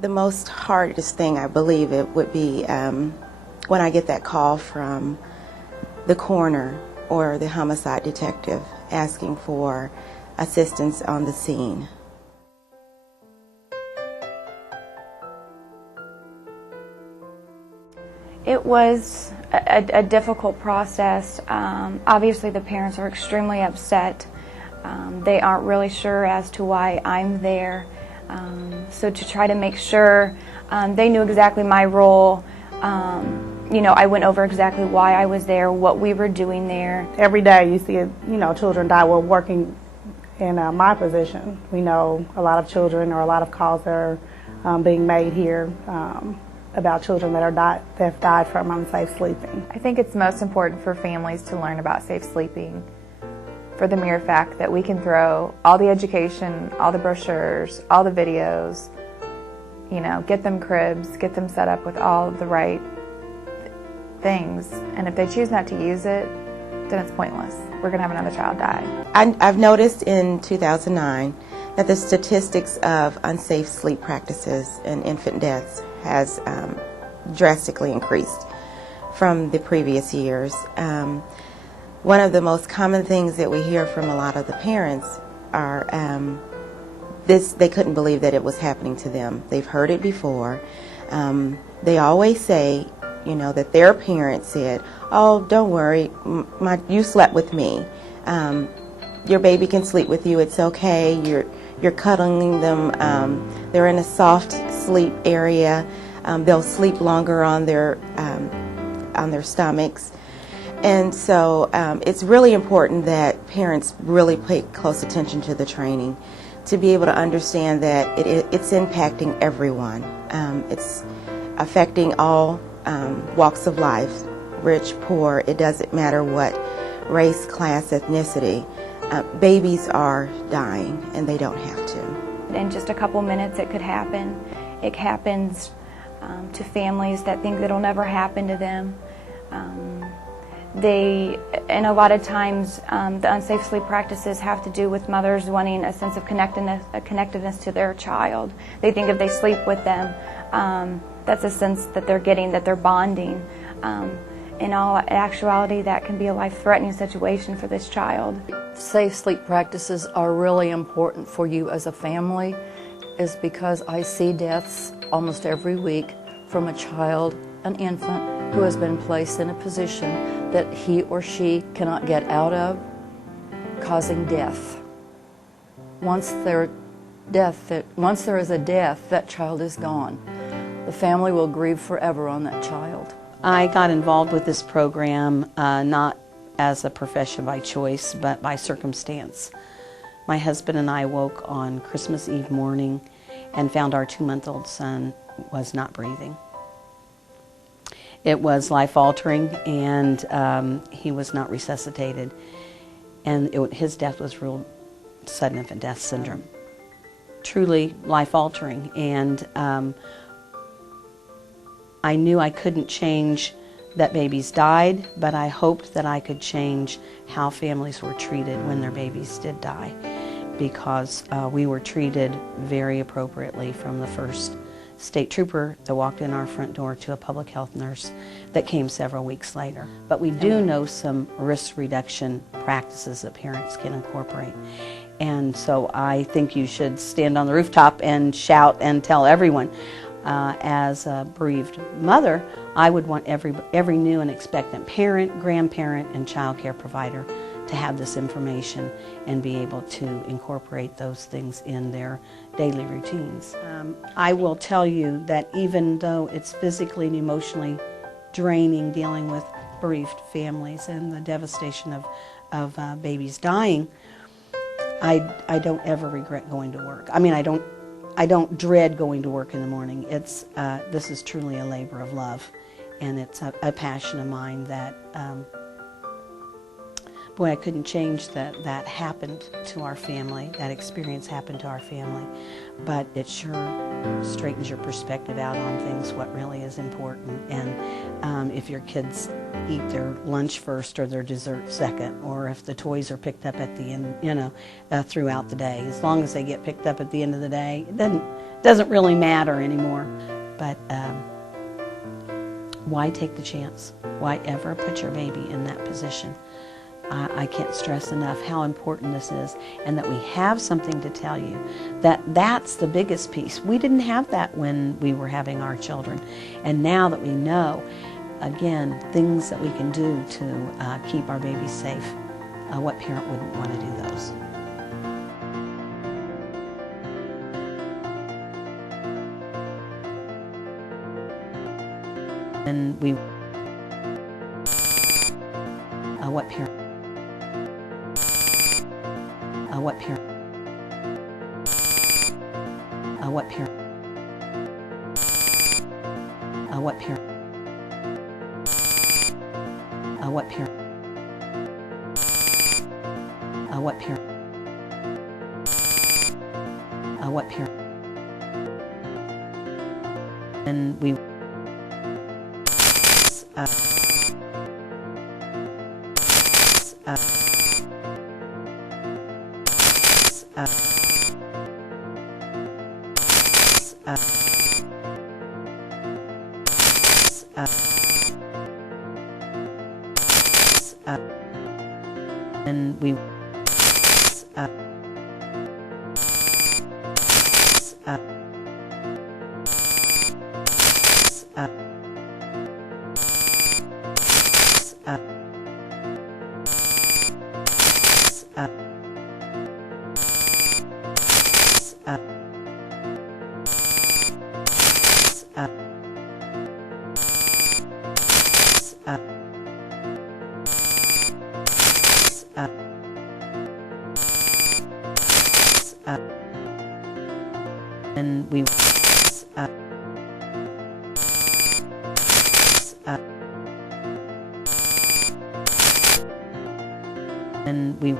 The most hardest thing, I believe, it would be when I get that call from the coroner or the homicide detective asking for assistance on the scene. It was a difficult process. Obviously the parents are extremely upset. They aren't really sure as to why I'm there. So to try to make sure they knew exactly my role, you know, I went over exactly why I was there, what we were doing there. Every day you see, children die. We're working in my position. We know a lot of children, or a lot of calls that are being made here about children that have died from unsafe sleeping. I think it's most important for families to learn about safe sleeping for the mere fact that we can throw all the education, all the brochures, all the videos, get them cribs, get them set up with all of the right things, and if they choose not to use it, then it's pointless. We're going to have another child die. I've noticed in 2009 that the statistics of unsafe sleep practices and infant deaths has drastically increased from the previous years. One of the most common things that we hear from a lot of the parents are they couldn't believe that it was happening to them. They've heard it before. They always say, that their parents said, "Oh, don't worry, you slept with me. Your baby can sleep with you. It's okay. You're cuddling them. They're in a soft sleep area. They'll sleep longer on their stomachs." And so it's really important that parents really pay close attention to the training to be able to understand that it's impacting everyone. It's affecting all walks of life, rich, poor. It doesn't matter what race, class, ethnicity. Babies are dying, and they don't have to. In just a couple minutes it could happen. It happens to families that think it'll never happen to them. And a lot of times the unsafe sleep practices have to do with mothers wanting a sense of connectedness to their child. They think if they sleep with them, that's a sense that they're getting, that they're bonding. In all actuality, that can be a life-threatening situation for this child. Safe sleep practices are really important for you as a family, is because I see deaths almost every week from a child, an infant, who has been placed in a position that he or she cannot get out of, causing death. Once there is a death, that child is gone. The family will grieve forever on that child. I got involved with this program not as a profession by choice, but by circumstance. My husband and I woke on Christmas Eve morning and found our 2-month-old son was not breathing. It was life-altering, and he was not resuscitated. And his death was real sudden infant death syndrome. Truly life-altering. And I knew I couldn't change that babies died, but I hoped that I could change how families were treated when their babies did die, because we were treated very appropriately, from the first state trooper that walked in our front door to a public health nurse that came several weeks later. But we do know some risk reduction practices that parents can incorporate. And so I think you should stand on the rooftop and shout and tell everyone. As a bereaved mother, I would want every new and expectant parent, grandparent, and child care provider to have this information and be able to incorporate those things in their daily routines. I will tell you that even though it's physically and emotionally draining dealing with bereaved families and the devastation of babies dying, I don't ever regret going to work. I mean, I don't dread going to work in the morning. This is truly a labor of love, and it's a passion of mine that, boy, I couldn't change that happened to our family, that experience happened to our family, but it sure straightens your perspective out on things, what really is important. And if your kids eat their lunch first or their dessert second, or if the toys are picked up at the end, throughout the day, as long as they get picked up at the end of the day, it doesn't really matter anymore. But why take the chance? Why ever put your baby in that position? I can't stress enough how important this is, and that we have something to tell you. That's the biggest piece. We didn't have that when we were having our children, and now that we know, again, things that we can do to keep our babies safe, what parent wouldn't want to do those? And we, what parent? What parent? What parent? What parent? What parent? What parent? What parent? And we. And we. And we. And we. And we.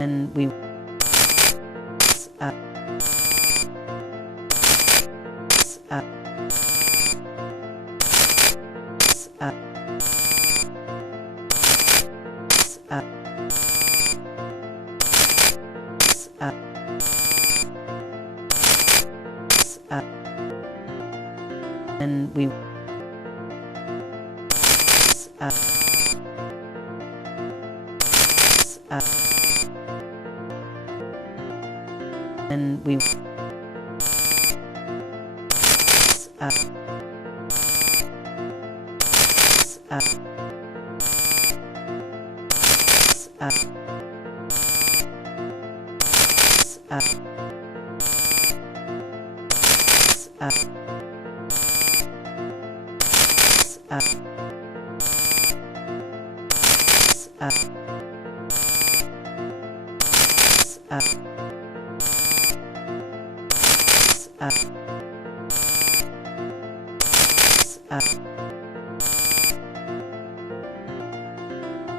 And we. And we. And we. And we.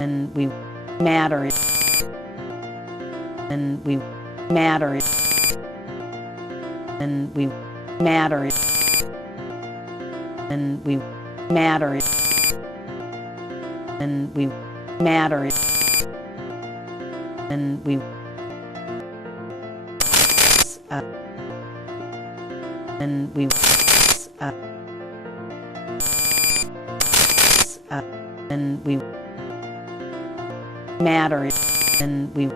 And we. matter and we matter and we matter and we matter and we matter and we and we and we matter and we